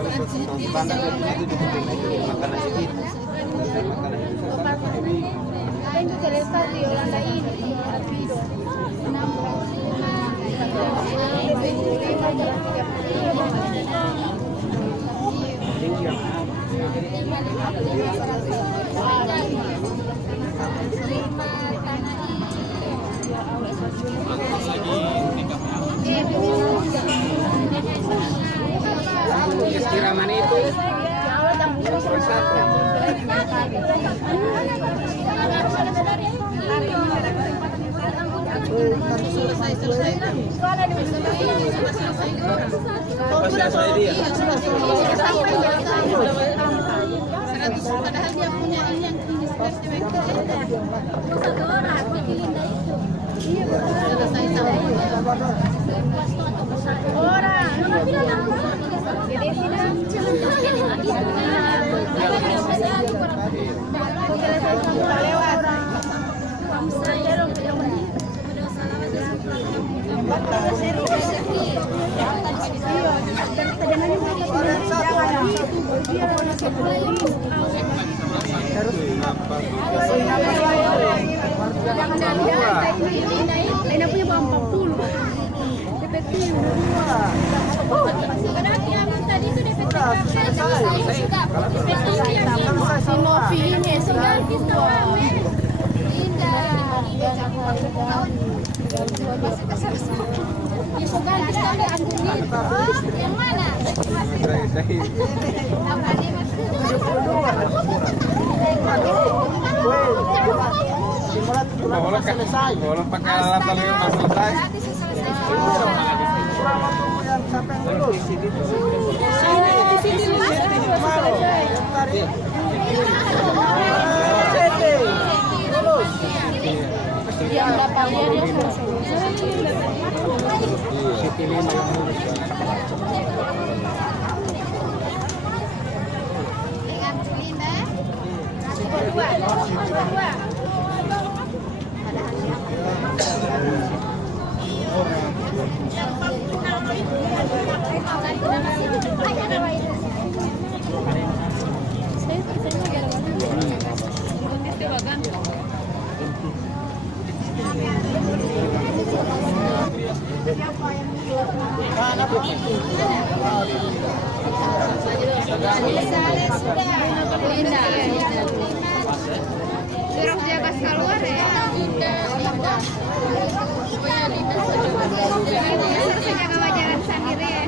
ada suatu bandar itu di makanan sedikit. Makanan itu sampai Tengo que le está de Holanda ahí, rápido. Kiraman itu selesai dia. Padahal dia punya ini yang satu orang Linda itu. Iya, selesai sama orang. Jadi Lena punya bawang 40. Efektif. Tadi itu si Novi ini sudah yang mana? Boleh pakai alat tali yang selesai. Yang dapatnya dia Suruh jaga keluar ya. Harus jaga wajaran sendiri ya.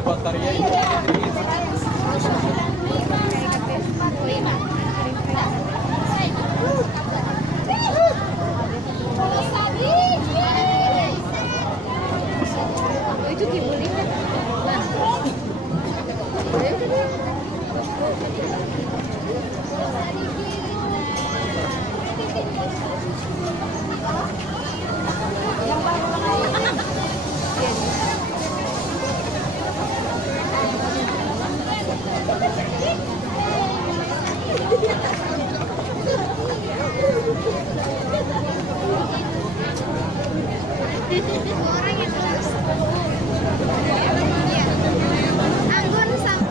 Bateria Itu kibuli. Orang yang terus Anggun sama